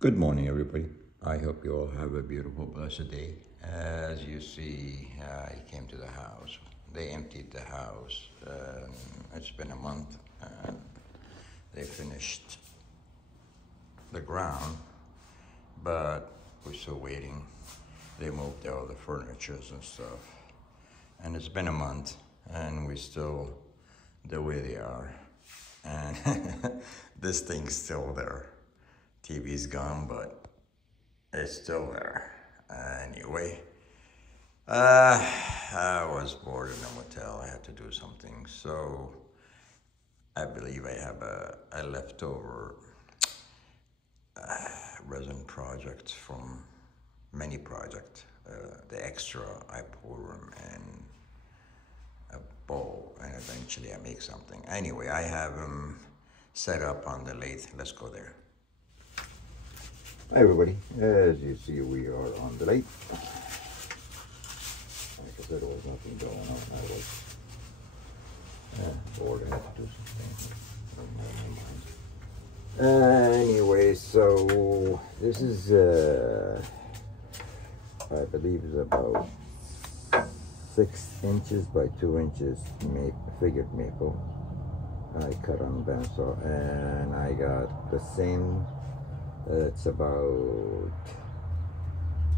Good morning, everybody. I hope you all have a beautiful, blessed day. As you see, I came to the house. They emptied the house. It's been a month, and they finished the ground, but we're still waiting. They moved all the furnitures and stuff, and it's been a month, and we're still the way they are. And this thing's still there. TV's gone, but it's still there. Anyway, I was bored in a motel. I had to do something. So I believe I have a leftover resin project from many projects. The extra, I pour them in a bowl, and eventually I make something. Anyway, I have them set up on the lathe. Let's go there. Hi everybody, as you see we are on the lathe. Like I said, there was nothing going on. I was bored. I had to do something. Anyway, so this is I believe is about 6 inches by 2 inches figured maple. I cut on bandsaw, and I got the same. It's about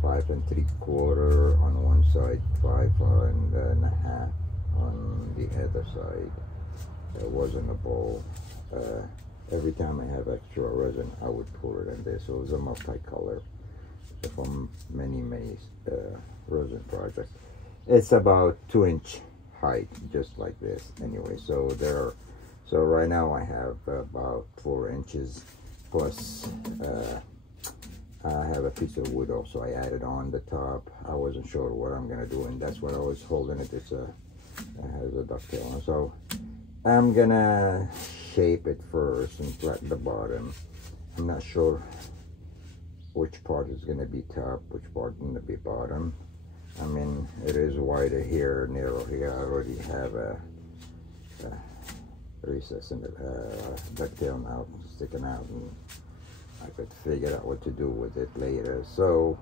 5 3/4 on one side, 5 1/2 on the other side. It wasn't a bowl. Every time I have extra resin, I would pour it in there. So it was a multicolor from many resin projects. It's about 2-inch height, just like this. Anyway, so right now I have about 4 inches. Plus, I have a piece of wood also. I added on the top. I wasn't sure what I'm gonna do, and that's what I was holding it. It has a ducktail. So I'm gonna shape it first and flatten the bottom. I'm not sure which part is gonna be top, which part is gonna be bottom. I mean, it is wider here, narrow here. I already have a recess in the ducktail now sticking out, and I could figure out what to do with it later. So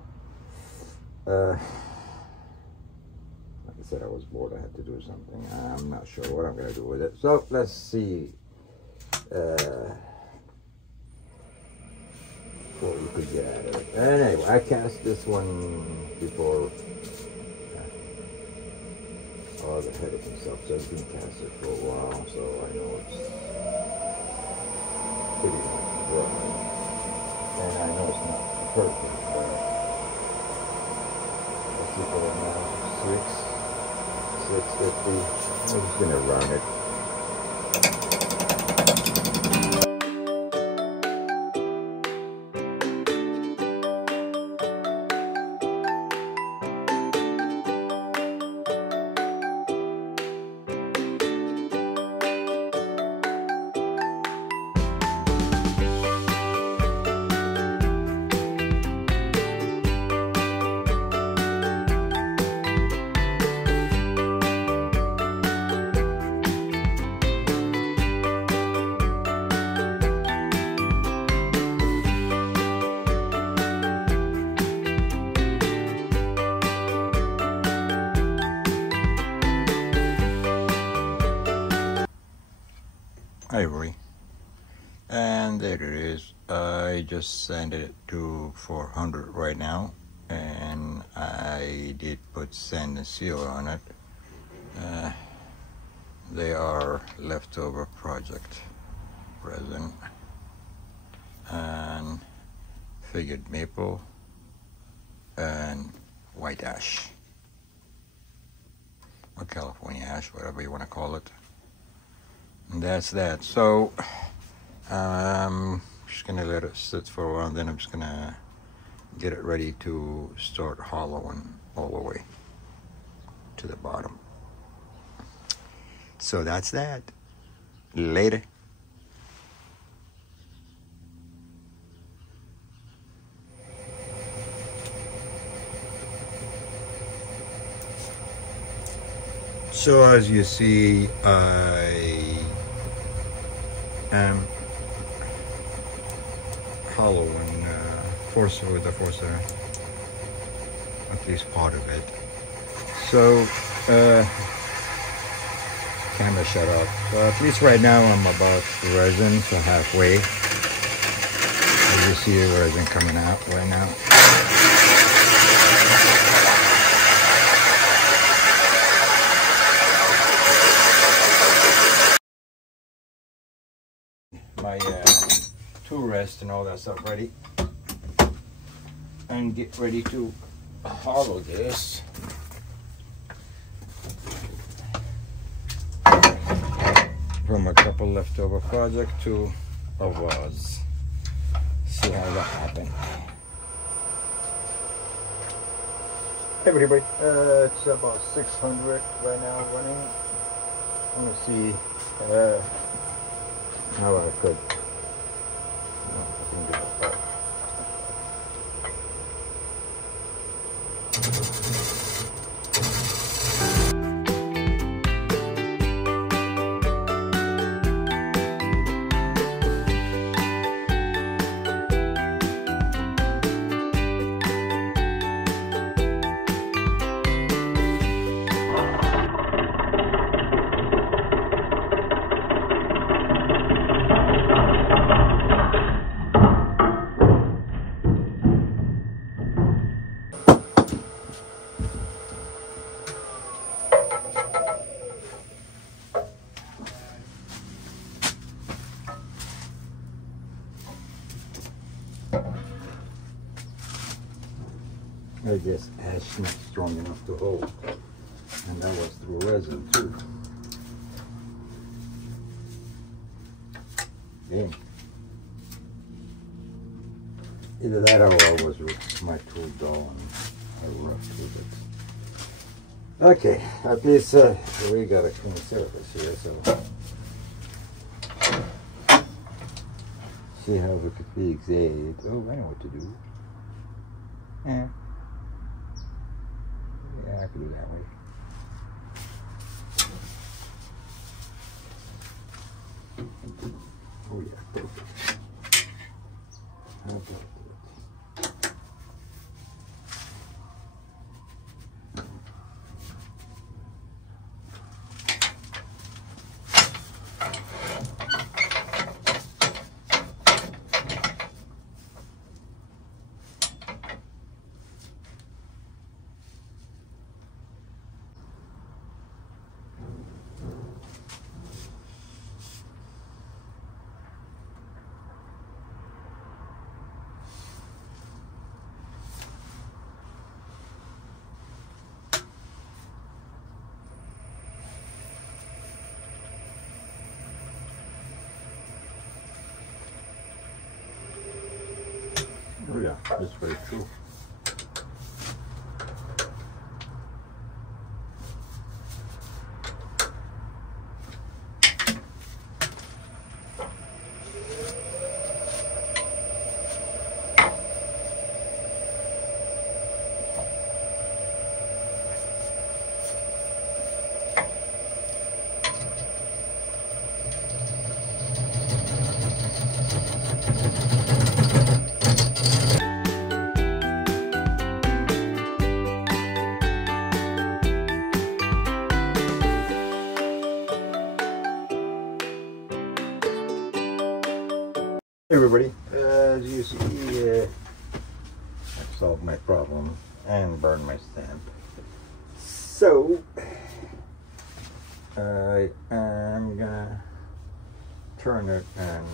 like I said, I was bored. I had to do something. I'm not sure what I'm gonna do with it. So let's see what we could get out of it. Anyway, I cast this one before all the headache and stuff, so I've been casted for a while, so I know it's pretty dry. And I know it's not perfect, but let's see for now. 650. I'm just gonna run it. Ivory, and there it is. I just sent it to 400 right now, and I did put sand and seal on it. They are leftover project resin and figured maple and white ash, or California ash, whatever you want to call it. And that's that. So I'm just gonna let it sit for a while, and then I'm just gonna get it ready to start hollowing all the way to the bottom. So that's that. Later. So as you see, I am hollowing force with the forcer, at least part of it. So camera shut off. So at least right now I'm about resin, so halfway. As you see the resin coming out right now. My tool rest and all that stuff ready, and get ready to hollow this. From a couple leftover project to a vase. See how that happened. Hey everybody, it's about 600 right now running. Let me see how I could. No, I can get it up. I guess ash not strong enough to hold, and that was through resin too. Dang. Either that or I was my tool dull and I roughed with it. Okay, at least we got a clean surface here, so see how we could fix it. Oh, I know what to do. Yeah. Yeah, I could do that way. Oh yeah, perfect. How about that? Oh yeah, that's very true. Hey everybody, as you see, I've solved my problem and burned my stamp. So, I am gonna turn it and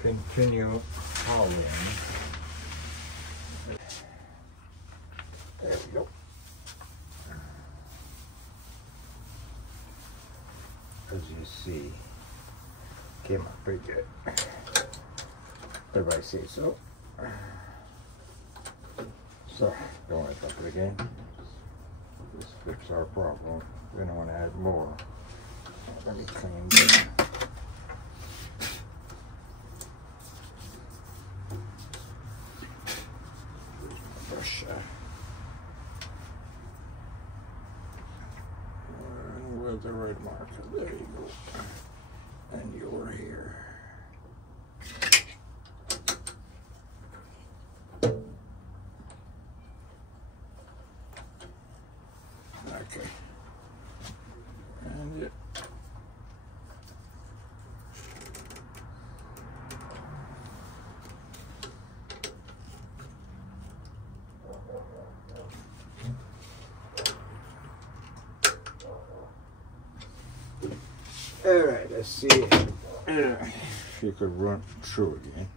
continue hollowing. There we go. As you see, came out pretty good, if I say so. So, don't want to dump it again. This fixes our problem. We don't want to add more. Let me clean this. Brush. With the red marker. There you go. And you're here. All right, let's see if you could run through again.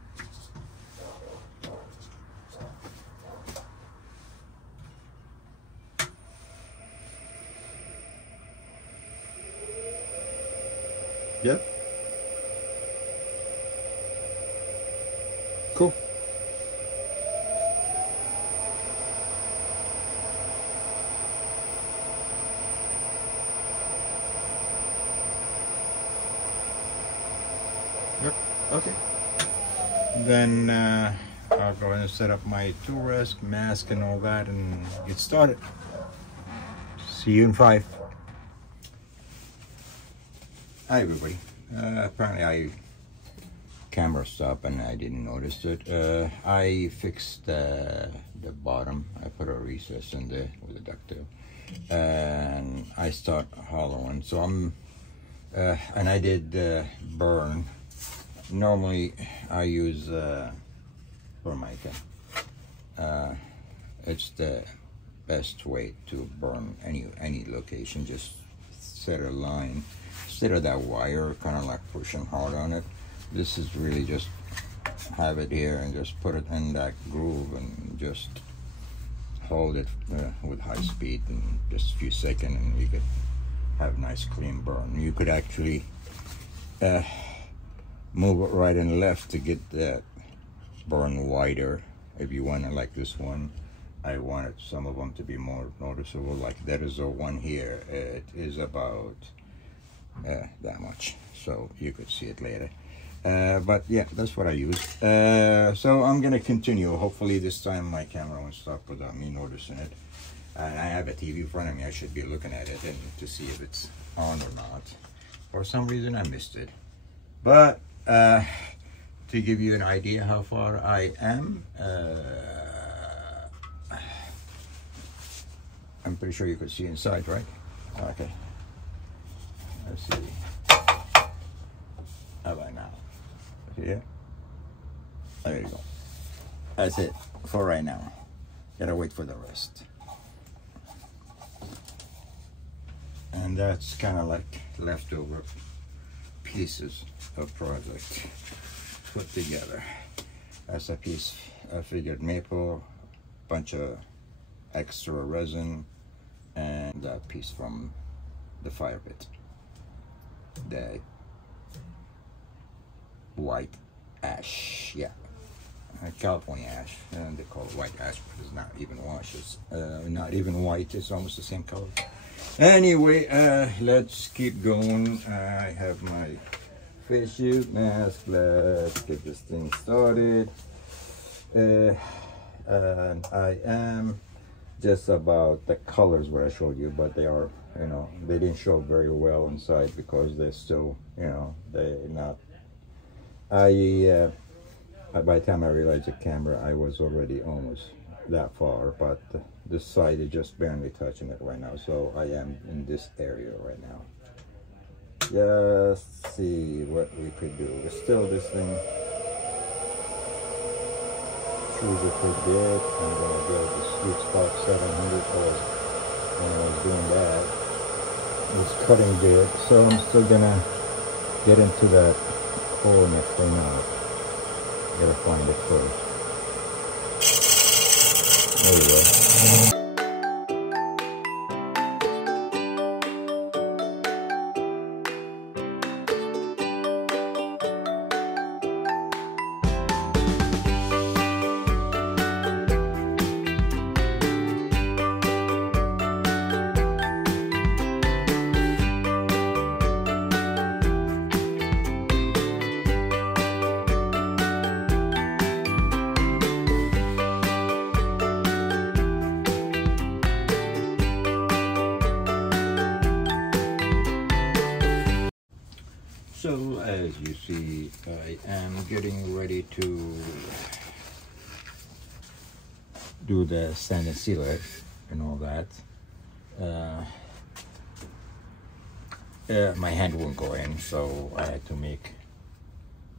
Yep. Cool. Yep. Okay. Then I'll go ahead and set up my tool rest, mask, and all that, and get started. See you in 5. Hi everybody. Apparently camera stopped and I didn't notice it. I fixed the bottom. I put a recess in there with a duct tape, and I start hollowing. So I'm and I did burn. Normally I use Formica. It's the best way to burn any location. Just set a line instead of that wire kind of like pushing hard on it. This is really just have it here and just put it in that groove and just hold it with high speed in just a few seconds, and you could have nice clean burn. You could actually move it right and left to get that burn wider if you want it. Like this one, I wanted some of them to be more noticeable. Like there is a one here, it is about that much, so you could see it later. But yeah, that's what I use. So I'm gonna continue. Hopefully this time my camera won't stop without me noticing it. And I have a TV in front of me. I should be looking at it and to see if it's on or not. For some reason I missed it. But to give you an idea how far I am, I'm pretty sure you could see inside, right? Okay. Let's see. How about now? Yeah. There you go. That's it for right now. Gotta wait for the rest. And that's kind of like leftover pieces of project put together. That's a piece of figured maple, bunch of extra resin, and that piece from the fire pit. The white ash, yeah, California ash, and they call it white ash, but it's not even washes, not even white. It's almost the same color. Anyway, let's keep going. I have my face shield, mask. Let's get this thing started. And I am just about the colors what I showed you, but they are, you know, they didn't show very well inside because they're still, you know, they're not. By the time I realized the camera, I was already almost that far, but this side is just barely touching it right now. So I am in this area right now. Just see what we could do. But still, this thing choose a pretty good. I'm gonna build the sweet spot 700 when I was doing that. It was cutting good, so I'm still gonna get into that core next thing out. Gotta find it first. There we go. So as you see, I am getting ready to do the sand and sealer and all that. My hand won't go in, so I had to make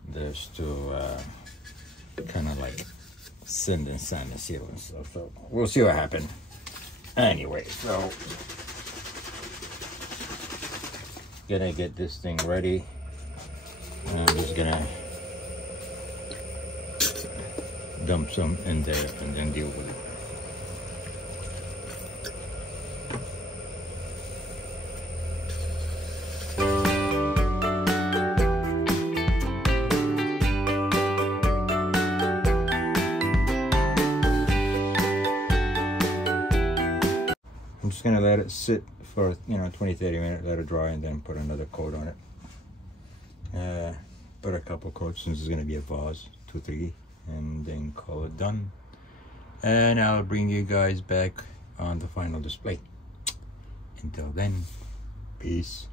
this to kind of like sand and seal and stuff. So we'll see what happens. Anyway, so gonna get this thing ready. I'm just gonna dump some in there and then deal with it. I'm just gonna let it sit for 20-30 minutes, let it dry, and then put another coat on it. Put a couple coats since it's gonna be a vase, 2-3, and then call it done. And I'll bring you guys back on the final display. Until then, peace.